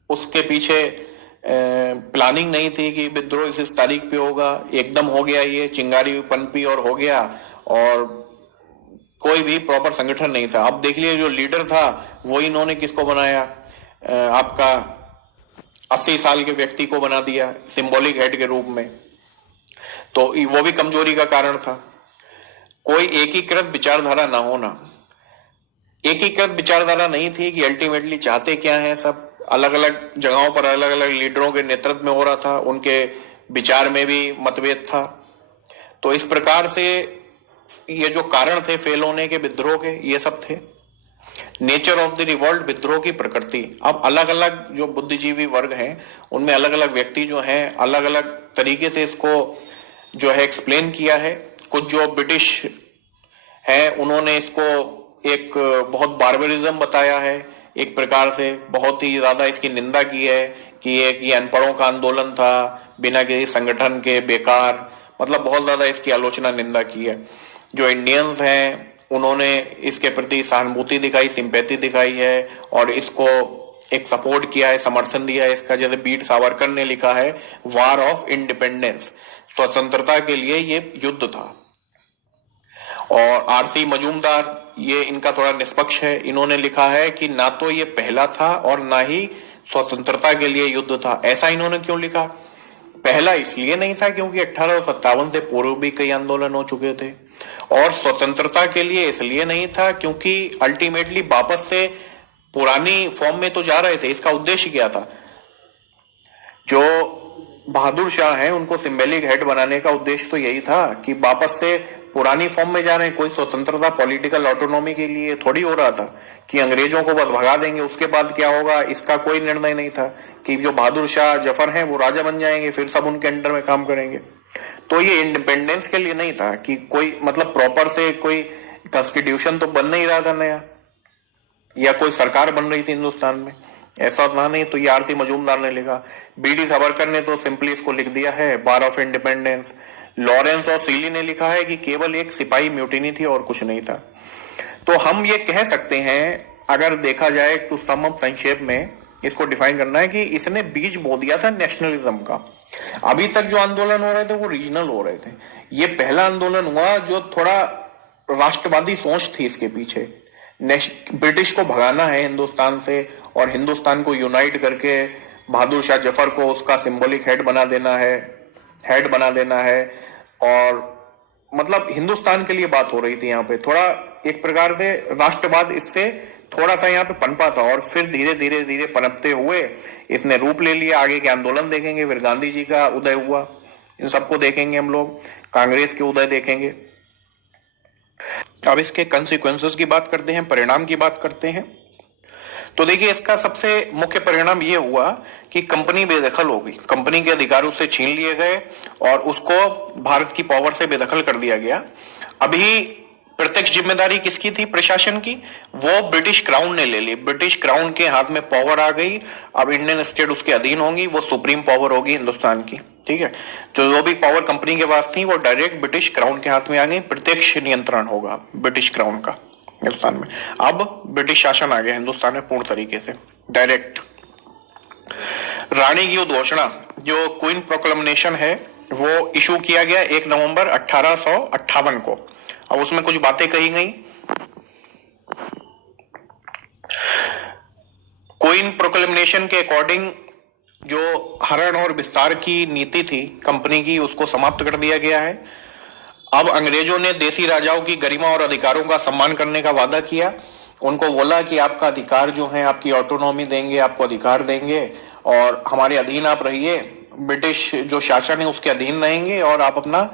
उसके पीछे प्लानिंग नहीं थी कि विद्रोह इस तारीख पे होगा, एकदम हो गया, ये चिंगारी पनपी और हो गया, और कोई भी प्रॉपर संगठन नहीं था। अब देख लिया जो लीडर था वो इन्होंने किसको बनाया, आपका 80 साल के व्यक्ति को बना दिया सिंबॉलिक हेड के रूप में, तो वो भी कमजोरी का कारण था। कोई एकीकृत विचारधारा ना होना, एकीकृत विचारधारा नहीं थी कि अल्टीमेटली चाहते क्या है, सब अलग अलग जगहों पर अलग अलग लीडरों के नेतृत्व में हो रहा था, उनके विचार में भी मतभेद था। तो इस प्रकार से ये जो कारण थे फेल होने के विद्रोह के, ये सब थे। नेचर ऑफ द रिवॉल्ट, विद्रोह की प्रकृति। अब अलग अलग जो बुद्धिजीवी वर्ग हैं उनमें अलग अलग व्यक्ति जो हैं अलग अलग तरीके से इसको जो है एक्सप्लेन किया है। कुछ जो ब्रिटिश है उन्होंने इसको एक बहुत बार्बरिज्म बताया है, एक प्रकार से बहुत ही ज्यादा इसकी निंदा की है कि ये अनपढ़ों का आंदोलन था, बिना किसी संगठन के, बेकार, मतलब बहुत ज्यादा इसकी आलोचना निंदा की है। जो इंडियंस हैं उन्होंने इसके प्रति सहानुभूति दिखाई, सिंपैथी दिखाई है, और इसको एक सपोर्ट किया है, समर्थन दिया है इसका। जैसे बीर सावरकर ने लिखा है वार ऑफ इंडिपेंडेंस, स्वतंत्रता के लिए ये युद्ध था। और आरसी मजूमदार, ये इनका थोड़ा निष्पक्ष है, इन्होंने लिखा है कि ना तो ये पहला था और ना ही स्वतंत्रता के लिए युद्ध था। ऐसा इन्होंने क्यों लिखा? पहला इसलिए नहीं था क्योंकि 1857 से पूर्व भी कई आंदोलन हो चुके थे, और स्वतंत्रता के लिए इसलिए नहीं था क्योंकि अल्टीमेटली वापस से पुरानी फॉर्म में तो जा रहे थे। इसका उद्देश्य क्या था? जो बहादुर शाह हैं उनको सिंबॉलिक हेड बनाने का उद्देश्य तो यही था कि वापस से पुरानी फॉर्म में जा रहे हैं। कोई स्वतंत्रता पॉलिटिकल ऑटोनॉमी के लिए थोड़ी हो रहा था कि अंग्रेजों को बस भगा देंगे, उसके बाद क्या होगा इसका कोई निर्णय नहीं था कि जो बहादुर शाह जफर हैं वो राजा बन जाएंगे, फिर सब उनके अंडर में काम करेंगे। तो ये इंडिपेंडेंस के लिए नहीं था कि कोई मतलब प्रॉपर से कोई कॉन्स्टिट्यूशन तो बन नहीं रहा था नया, या कोई सरकार बन रही थी हिंदुस्तान में, ऐसा था नहीं। तो ये आरसी मजूमदार ने लिखा। बीडी सावरकर ने तो सिंपली इसको लिख दिया है वार ऑफ इंडिपेंडेंस। लॉरेंस और सीली ने लिखा है कि केवल एक सिपाही म्यूटिनी थी और कुछ नहीं था। तो हम ये कह सकते हैं, अगर देखा जाए तो संक्षेप में इसको डिफाइन करना है कि इसने बीज बो दिया था नेशनलिज्म का। अभी तक जो आंदोलन हो रहे थे वो रीजनल हो रहे थे। ये पहला आंदोलन हुआ जो थोड़ा राष्ट्रवादी सोच थी इसके पीछे। ब्रिटिश को भगाना है हिंदुस्तान से और हिंदुस्तान को यूनाइट करके बहादुर शाह जफर को उसका सिंबॉलिक हेड बना देना है। और मतलब हिंदुस्तान के लिए बात हो रही थी यहाँ पे, थोड़ा एक प्रकार से राष्ट्रवाद इससे थोड़ा सा यहाँ पे पनपा था। और फिर धीरे धीरे धीरे पनपते हुए इसने रूप ले लिया। आगे के आंदोलन देखेंगे, फिर गांधी जी का उदय हुआ, इन सबको देखेंगे हम लोग, कांग्रेस के उदय देखेंगे। अब इसके कंसिक्वेंसेस की बात करते हैं, परिणाम की बात करते हैं। तो देखिए, इसका सबसे मुख्य परिणाम ये हुआ कि कंपनी बेदखल हो गई, कंपनी के अधिकार उससे छीन लिए गए और उसको भारत की पावर से बेदखल कर दिया गया। अभी प्रत्यक्ष जिम्मेदारी किसकी थी प्रशासन की? वो ब्रिटिश क्राउन ने ले ली। ब्रिटिश क्राउन के हाथ में पावर आ गई। अब इंडियन स्टेट उसके अधीन होंगी, वो सुप्रीम पावर होगी हिंदुस्तान की। ठीक है, जो भी पावर कंपनी के पास थी वो डायरेक्ट ब्रिटिश क्राउन के हाथ में आ गई। प्रत्यक्ष नियंत्रण होगा ब्रिटिश क्राउन का हिंदुस्तान में। अब ब्रिटिश शासन आ गया हिंदुस्तान में पूर्ण तरीके से, डायरेक्ट। रानी की उद्घोषणा, जो क्वीन प्रोक्लेमेशन है, वो इशू किया गया 1 नवंबर 1858 को। अब उसमें कुछ बातें कही गई। क्वीन प्रोक्लेमेशन के अकॉर्डिंग जो हरण और विस्तार की नीति थी कंपनी की, उसको समाप्त कर दिया गया है। अब अंग्रेजों ने देसी राजाओं की गरिमा और अधिकारों का सम्मान करने का वादा किया। उनको बोला कि आपका अधिकार जो है, आपकी ऑटोनॉमी देंगे, आपको अधिकार देंगे और हमारे अधीन आप रहिए। ब्रिटिश जो शासन है उसके अधीन रहेंगे और आप अपना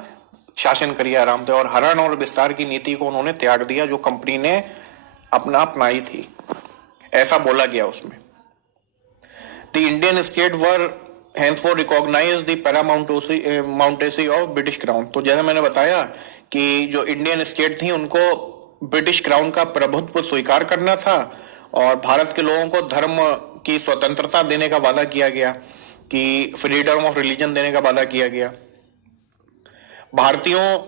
शासन करिए आराम से। और हरण और विस्तार की नीति को उन्होंने त्याग दिया जो कंपनी ने अपनाई थी, ऐसा बोला गया उसमें। The Indian state were henceforth recognize the paramountcy of British crown. तो जैसे मैंने बताया कि जो इंडियन स्टेट थी उनको ब्रिटिश क्राउन का प्रभुत्व स्वीकार करना था और भारत के लोगों को धर्म की स्वतंत्रता देने का वादा किया गया, कि फ्रीडम ऑफ रिलीजन देने का वादा किया गया। भारतीयों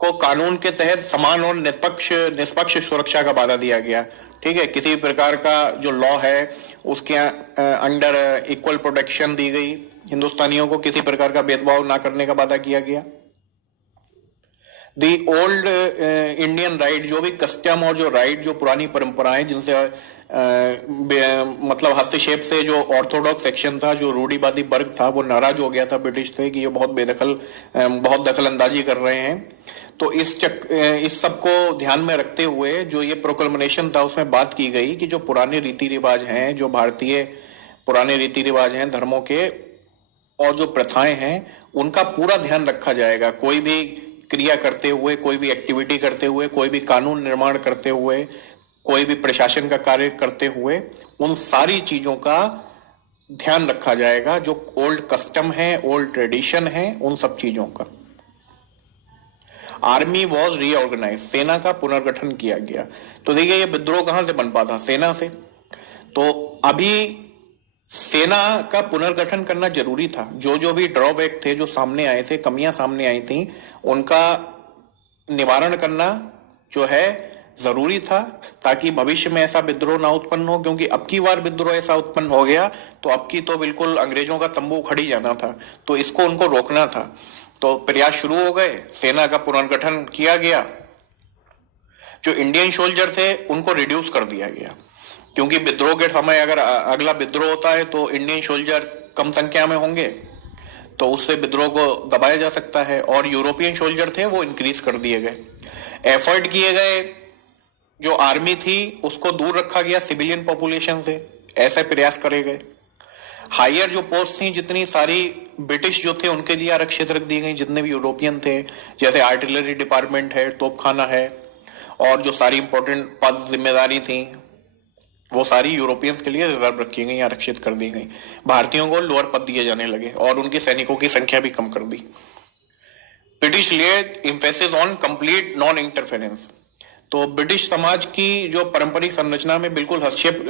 को कानून के तहत समान और निष्पक्ष सुरक्षा का वादा दिया गया। ठीक है, किसी प्रकार का जो लॉ है उसके अंडर इक्वल प्रोटेक्शन दी गई। हिंदुस्तानियों को किसी प्रकार का भेदभाव ना करने का वादा किया गया। दी ओल्ड इंडियन राइट, जो भी कस्टम और जो राइट, जो पुरानी परंपराएं जिनसे मतलब हस्तक्षेप से जो ऑर्थोडॉक्स सेक्शन था, जो रूढ़िवादी वर्ग था, वो नाराज हो गया था ब्रिटिश से कि ये बहुत दखल अंदाजी कर रहे हैं। तो इस सब को ध्यान में रखते हुए जो ये प्रोक्लेमेशन था उसमें बात की गई कि जो पुराने रीति रिवाज हैं, जो भारतीय पुराने रीति रिवाज हैं धर्मों के और जो प्रथाएं हैं, उनका पूरा ध्यान रखा जाएगा। कोई भी क्रिया करते हुए, कोई भी एक्टिविटी करते हुए, कोई भी कानून निर्माण करते हुए, कोई भी प्रशासन का कार्य करते हुए, उन सारी चीजों का ध्यान रखा जाएगा। जो ओल्ड कस्टम है, ओल्ड ट्रेडिशन है, उन सब चीजों का। आर्मी वॉज रीऑर्गेनाइज, सेना का पुनर्गठन किया गया। तो देखिए, ये विद्रोह कहां से बन पाता? सेना से। तो अभी सेना का पुनर्गठन करना जरूरी था। जो भी ड्रॉबैक थे, जो सामने आए थे, कमियां सामने आई थी, उनका निवारण करना जो है जरूरी था, ताकि भविष्य में ऐसा विद्रोह ना उत्पन्न हो। क्योंकि अब की बार विद्रोह ऐसा उत्पन्न हो गया तो अब की तो बिल्कुल अंग्रेजों का तंबू खड़ी जाना था। तो इसको उनको रोकना था। तो प्रयास शुरू हो गए, सेना का पुनर्गठन किया गया। जो इंडियन सोल्जर थे उनको रिड्यूस कर दिया गया, क्योंकि विद्रोह के समय अगर अगला विद्रोह होता है तो इंडियन सोल्जर कम संख्या में होंगे, तो उससे विद्रोह को दबाया जा सकता है। और यूरोपियन सोल्जर थे वो इंक्रीज कर दिए गए, एफर्ट किए गए। जो आर्मी थी उसको दूर रखा गया सिविलियन पॉपुलेशन से, ऐसे प्रयास करे गए। हायर जो पोस्ट थी जितनी सारी ब्रिटिश जो थे उनके लिए आरक्षित रख दी गई। जितने भी यूरोपियन थे, जैसे आर्टिलरी डिपार्टमेंट है, तोपखाना है, और जो सारी इंपॉर्टेंट पद जिम्मेदारी थी वो सारी यूरोपियंस के लिए रिजर्व रखी गई, आरक्षित कर दी गई। भारतीयों को लोअर पद दिए जाने लगे और उनके सैनिकों की संख्या भी कम कर दी। British laid emphasis on complete non interference. तो ब्रिटिश समाज की जो पारंपरिक संरचना में बिल्कुल हस्तक्षेप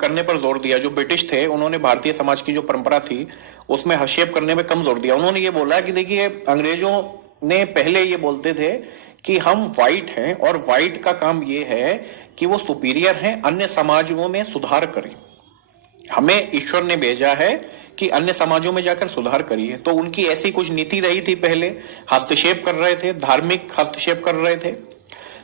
करने पर जोर दिया। जो ब्रिटिश थे उन्होंने भारतीय समाज की जो परंपरा थी उसमें हस्तक्षेप करने में कम जोर दिया। उन्होंने ये बोला कि देखिए, अंग्रेजों ने पहले ये बोलते थे कि हम व्हाइट हैं और व्हाइट का काम ये है कि वो सुपीरियर हैं, अन्य समाजों में सुधार करें। हमें ईश्वर ने भेजा है कि अन्य समाजों में जाकर सुधार करिए। तो उनकी ऐसी कुछ नीति रही थी, पहले हस्तक्षेप कर रहे थे, धार्मिक हस्तक्षेप कर रहे थे।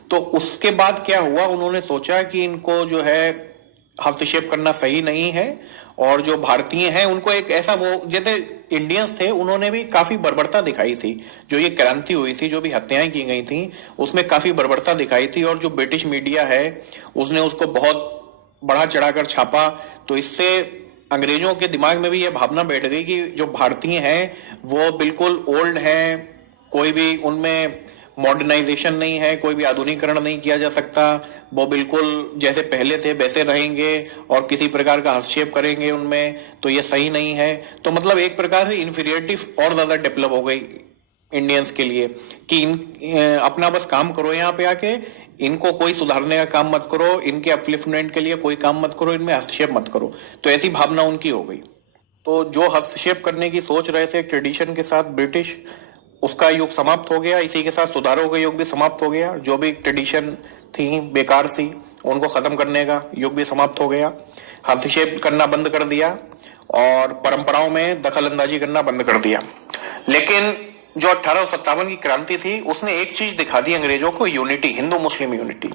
तो उसके बाद क्या हुआ, उन्होंने सोचा कि इनको जो है हस्तक्षेप करना सही नहीं है, और जो भारतीय हैं उनको एक ऐसा, वो जैसे इंडियंस थे उन्होंने भी काफी बर्बरता दिखाई थी। जो ये क्रांति हुई थी, जो भी हत्याएं की गई थी, उसमें काफी बर्बरता दिखाई थी, और जो ब्रिटिश मीडिया है उसने उसको बहुत बढ़ा चढ़ाकर छापा। तो इससे अंग्रेजों के दिमाग में भी यह भावना बैठ गई कि जो भारतीय हैं वो बिल्कुल ओल्ड हैं, कोई भी उनमें मॉडर्नाइजेशन नहीं है, कोई भी आधुनिकीकरण नहीं किया जा सकता, वो बिल्कुल जैसे पहले थे वैसे रहेंगे, और किसी प्रकार का हस्तक्षेप करेंगे उनमें तो ये सही नहीं है। तो मतलब एक प्रकार से इंफीरियरिटी और ज्यादा डेवलप हो गई इंडियंस के लिए कि अपना बस काम करो, यहाँ पे आके इनको कोई सुधारने का काम मत करो, इनके अपलिफ्टमेंट के लिए कोई काम मत करो, इनमें हस्तक्षेप मत करो। तो ऐसी भावना उनकी हो गई। तो जो हस्तक्षेप करने की सोच रहे थे ट्रेडिशन के साथ ब्रिटिश, उसका युग समाप्त हो गया। इसी के साथ सुधारों का युग भी समाप्त हो गया। जो भी ट्रेडिशन थी बेकार सी, उनको खत्म करने का युग भी समाप्त हो गया। हस्तक्षेप करना बंद कर दिया और परंपराओं में दखल अंदाजी करना बंद कर दिया। लेकिन जो 1857 की क्रांति थी उसने एक चीज दिखा दी अंग्रेजों को, unity, Hindu Muslim unity.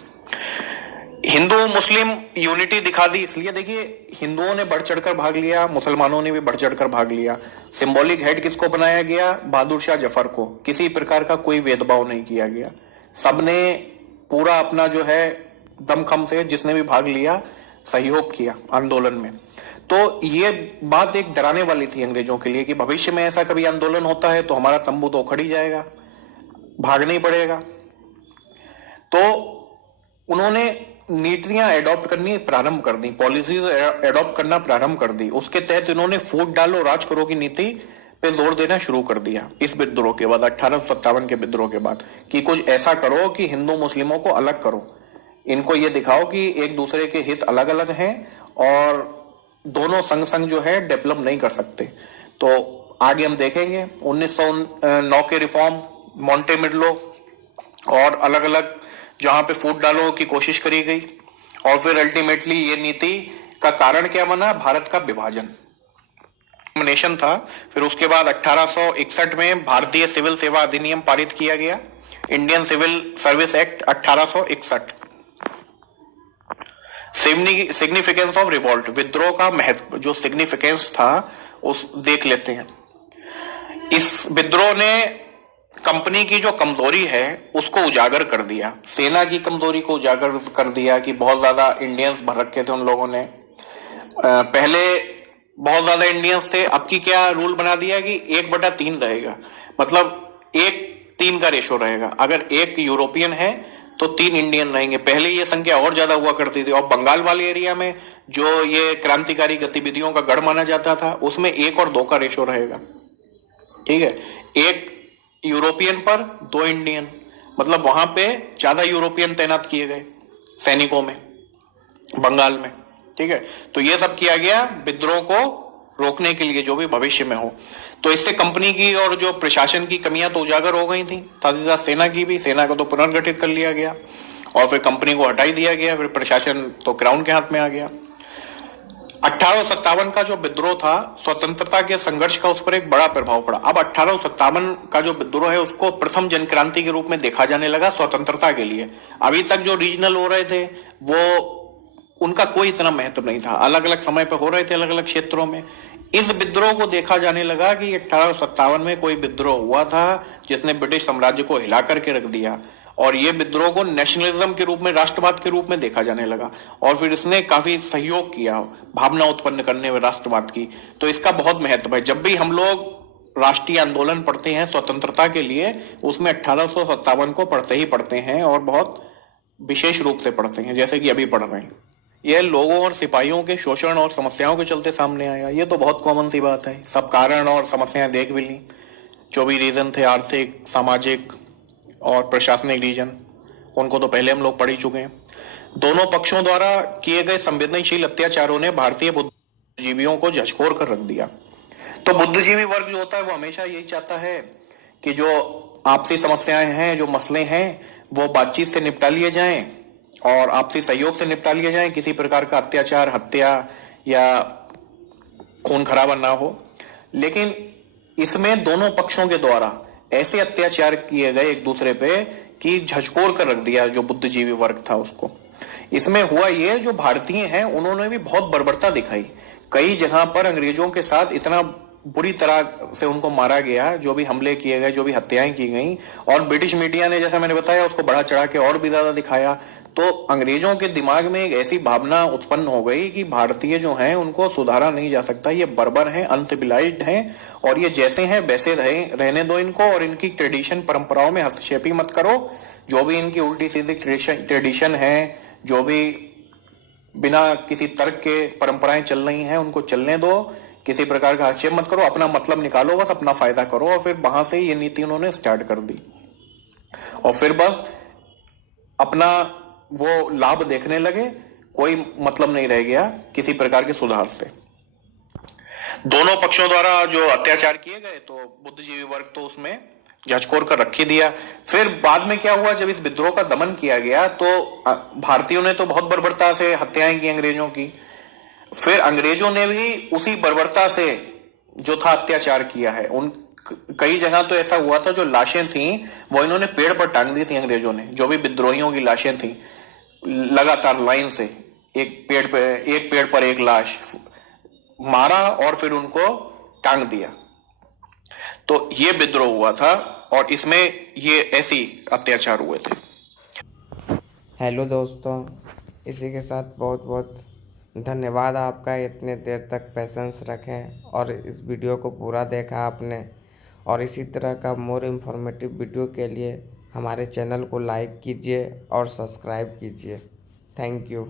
Hindu Muslim unity दिखा दी इसलिए, देखिए हिंदुओं ने बढ़ चढ़कर भाग लिया, मुसलमानों ने भी बढ़ चढ़कर भाग लिया। सिंबॉलिक हेड किसको बनाया गया? बहादुर शाह जफर को। किसी प्रकार का कोई भेदभाव नहीं किया गया, सबने पूरा अपना जो है दमखम से, जिसने भी भाग लिया, सहयोग किया आंदोलन में। तो ये बात एक डराने वाली थी अंग्रेजों के लिए कि भविष्य में ऐसा कभी आंदोलन होता है तो हमारा तंबू तो उखड़ ही जाएगा, भागना ही पड़ेगा। तो उन्होंने नीतियां एडॉप्ट करनी प्रारंभ कर दी, पॉलिसीज एडॉप्ट करना प्रारंभ कर दी। उसके तहत इन्होंने फूट डालो राज करो की नीति पे जोर देना शुरू कर दिया इस विद्रोह के बाद, 1857 के विद्रोह के बाद, कि कुछ ऐसा करो कि हिंदू मुस्लिमों को अलग करो, इनको ये दिखाओ कि एक दूसरे के हित अलग अलग हैं और दोनों संग संग जो है डेवलप नहीं कर सकते। तो आगे हम देखेंगे 1909 के रिफॉर्म, मॉन्टे मिडलो और अलग अलग जहां पे फूट डालो की कोशिश करी गई, और फिर अल्टीमेटली ये नीति का कारण क्या बना? भारत का विभाजन, नेशन था। फिर उसके बाद 1861 में भारतीय सिविल सेवा अधिनियम पारित किया गया, Indian Civil Service Act 1861। Significance of revolt, विद्रोह का महत्व, जो सिग्निफिकेंस था उस देख लेते हैं। इस विद्रोह ने कंपनी की जो कमजोरी है उसको उजागर कर दिया, सेना की कमजोरी को उजागर कर दिया कि बहुत ज्यादा इंडियंस भर रखे थे उन लोगों ने। पहले बहुत ज्यादा इंडियंस थे, अब की क्या रूल बना दिया कि 1/3 रहेगा, मतलब 1:3 का रेशो रहेगा। अगर 1 यूरोपियन है तो 3 इंडियन रहेंगे। पहले ये संख्या और ज्यादा हुआ करती थी, और बंगाल वाले एरिया में जो ये क्रांतिकारी गतिविधियों का गढ़ माना जाता था उसमें 1 और 2 का रेशो रहेगा। ठीक है, 1 यूरोपियन पर 2 इंडियन, मतलब वहां पे ज्यादा यूरोपियन तैनात किए गए सैनिकों में बंगाल में। ठीक है, तो ये सब किया गया विद्रोह को रोकने के लिए, जो भी भविष्य में हो। तो इससे कंपनी की और जो प्रशासन की कमियां तो उजागर हो गई थी, साथ ही साथ सेना की भी। सेना को तो पुनर्गठित कर लिया गया और फिर कंपनी को हटा ही दिया गया, फिर प्रशासन तो क्राउन के हाथ में आ गया। 1857 का जो विद्रोह था, स्वतंत्रता के संघर्ष का उस पर एक बड़ा प्रभाव पड़ा। अब 1857 का जो विद्रोह है उसको प्रथम जनक्रांति के रूप में देखा जाने लगा स्वतंत्रता के लिए। अभी तक जो रीजनल हो रहे थे वो उनका कोई इतना महत्व नहीं था, अलग अलग समय पर हो रहे थे अलग अलग क्षेत्रों में। इस विद्रोह को देखा जाने लगा कि 1857 में कोई विद्रोह हुआ था जिसने ब्रिटिश साम्राज्य को हिला करके रख दिया, और ये विद्रोह को नेशनलिज्म के रूप में, राष्ट्रवाद के रूप में देखा जाने लगा, और फिर इसने काफी सहयोग किया भावना उत्पन्न करने में राष्ट्रवाद की। तो इसका बहुत महत्व है। जब भी हम लोग राष्ट्रीय आंदोलन पढ़ते हैं स्वतंत्रता के लिए, उसमें 1857 को पढ़ते ही पढ़ते हैं, और बहुत विशेष रूप से पढ़ते हैं, जैसे कि अभी पढ़ रहे हैं। यह लोगों और सिपाहियों के शोषण और समस्याओं के चलते सामने आया। ये तो बहुत कॉमन सी बात है, सब कारण और समस्याएं देख भी ली, जो भी रीजन थे, आर्थिक, सामाजिक और प्रशासनिक रीजन, उनको तो पहले हम लोग पढ़ ही चुके हैं। दोनों पक्षों द्वारा किए गए संवेदनशील अत्याचारों ने भारतीय बुद्धिजीवियों को झकझोर कर रख दिया। तो बुद्धिजीवी वर्ग जो होता है वो हमेशा यही चाहता है कि जो आपसी समस्याएं हैं, जो मसले हैं, वो बातचीत से निपटा लिए जाएं और आपसी सहयोग से निपटा लिए जाएं। किसी प्रकार का अत्याचार, हत्या या खून खराबा ना हो। लेकिन इसमें दोनों पक्षों के द्वारा ऐसे अत्याचार किए गए एक दूसरे पे कि झकझोर कर रख दिया जो बुद्धिजीवी वर्ग था उसको। इसमें हुआ ये, जो भारतीय हैं उन्होंने भी बहुत बर्बरता दिखाई। कई जगह पर अंग्रेजों के साथ इतना बुरी तरह से उनको मारा गया, जो भी हमले किए गए, जो भी हत्याएं की गई। और ब्रिटिश मीडिया ने, जैसा मैंने बताया, उसको बढ़ा चढ़ा के और भी ज्यादा दिखाया। तो अंग्रेजों के दिमाग में एक ऐसी भावना उत्पन्न हो गई कि भारतीय जो हैं उनको सुधारा नहीं जा सकता, ये बर्बर हैं, अनसिविलाइज्ड हैं, और ये जैसे हैं वैसे रहने दो इनको, और इनकी ट्रेडिशन परंपराओं में हस्तक्षेप ही मत करो। जो भी इनकी उल्टी सीधी ट्रेडिशन है, जो भी बिना किसी तर्क के परंपराएं चल रही हैं, उनको चलने दो। किसी प्रकार का हस्तक्षेप मत करो, अपना मतलब निकालो, बस अपना फायदा करो। और फिर वहां से ये नीति उन्होंने स्टार्ट कर दी, और फिर बस अपना वो लाभ देखने लगे। कोई मतलब नहीं रह गया किसी प्रकार के सुधार से। दोनों पक्षों द्वारा जो अत्याचार किए गए, तो बुद्धिजीवी वर्ग तो उसमें झकझोर कर रख ही दिया। फिर बाद में क्या हुआ, जब इस विद्रोह का दमन किया गया तो भारतीयों ने तो बहुत बर्बरता से हत्याएं की अंग्रेजों की। फिर अंग्रेजों ने भी उसी बर्बरता से जो था अत्याचार किया है। उन कई जगह तो ऐसा हुआ था, जो लाशें थी वो इन्होंने पेड़ पर टांग दी थी अंग्रेजों ने। जो भी विद्रोहियों की लाशें थी, लगातार लाइन से एक पेड़ पर एक लाश मारा और फिर उनको टांग दिया। तो ये विद्रोह हुआ था, और इसमें ये ऐसी अत्याचार हुए थे। हेलो दोस्तों, इसी के साथ बहुत बहुत धन्यवाद आपका, इतने देर तक पेशेंस रखें और इस वीडियो को पूरा देखा आपने। और इसी तरह का मोर इन्फॉर्मेटिव वीडियो के लिए हमारे चैनल को लाइक कीजिए और सब्सक्राइब कीजिए। Thank you.